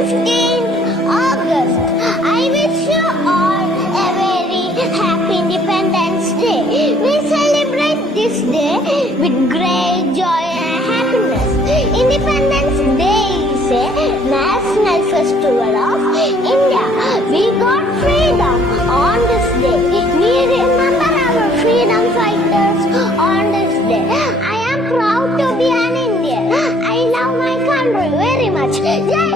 15th August. I wish you all a very happy Independence Day. We celebrate this day with great joy and happiness. Independence Day is a national festival of India. We got freedom on this day. We remember our freedom fighters on this day. I am proud to be an Indian. I love my country very much. Jai